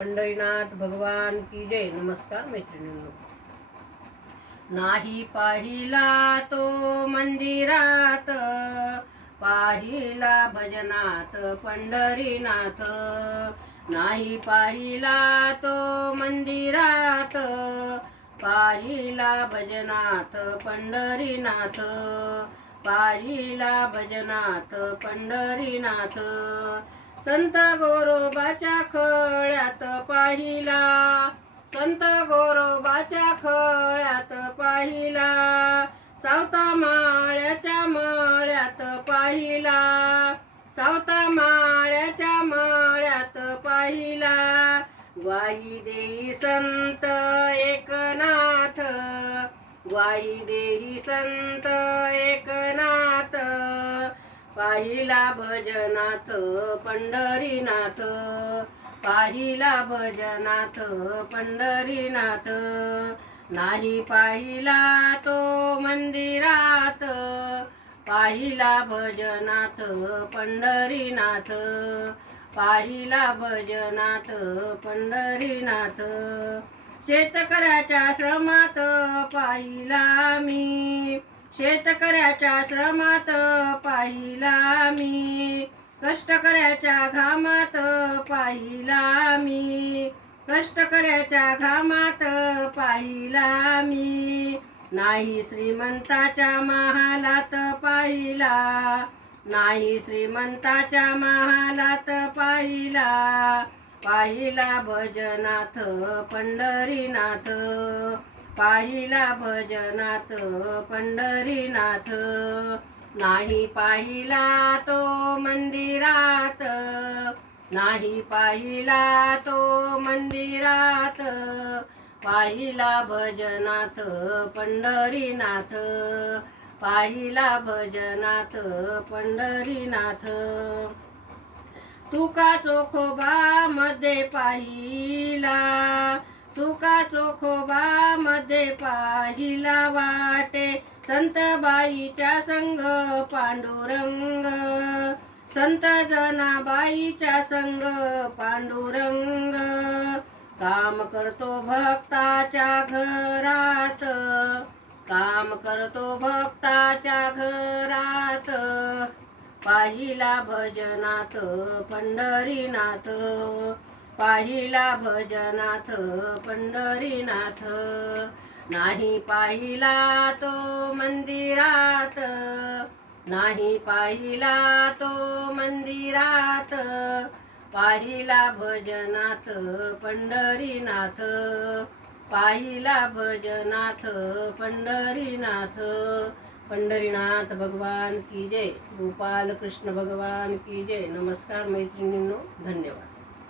पंढरीनाथ भगवान की जय. नमस्कार मैत्रिणींनो. नाही पाहिला तो मंदिरात, पाहिला भजनात पंढरीनाथ. नाही पाहिला तो मंदिरात, पाहिला भजनाथ पंढरीनाथ. पाहिला भजनाथ पंढरीनाथ. संत गोरोबाच्या खळ्यात पाहिला, संत गोरोबाच्या खळ्यात पाहिला. सावता माळ्याच्या मळ्यात पाहिला, सावता माळ्याच्या मळ्यात पाहिला. ग्वाही देई संत एकनाथ, ग्वाही देई संत एकनाथ. पाहिला भजनाथ पंढरीनाथ, पाहिला भजनाथ पंढरीनाथ. नाही पाहिला तो मंदिरात, पाहिला भजनाथ पंढरीनाथ. पाहिला भजनाथ पंढरीनाथ. शेतकऱ्याच्या श्रमात पाहिला मी, शेतकऱ्याच्या श्रमात पाहिला मी. कष्टकऱ्याच्या घामात पाहिला मी, कष्टकऱ्याच्या घामात पाहिला मी. नाही श्रीमंताच्या महालात पाहिला, नाही श्रीमंताच्या महालात पाहिला. पाहिला भजनाथ पंढरीनाथ, पाहिला भजनाथ पंढरीनाथ. नाही पाहिला तो मंदिरात, नाही पाहिला तो मंदिरात. पाहिला भजनाथ पंढरीनाथ, पाहिला भजनाथ पंढरीनाथ. तुका चोखोबा मध्ये पाहिला, तुका चोखोबा मध्ये पाहिला. वाटे संतबाईच्या संग पांडुरंग, संत जनाबाईच्या संग पांडुरंग. काम करतो भक्ताच्या घरात, काम करतो भक्ताच्या घरात. पाहिला भजनाथ पंढरीनाथ, पाहिला भजनाथ पंढरीनाथ. नाही पाहिला तो मंदिरात, नाही पाहिला तो मंदिरात. पाहिला भजनाथ पंढरीनाथ, पाहिला भजनाथ पंढरीनाथ. पंढरीनाथ भगवान की जय. गोपाल कृष्ण भगवान की जय. नमस्कार मैत्रिणींनो. धन्यवाद.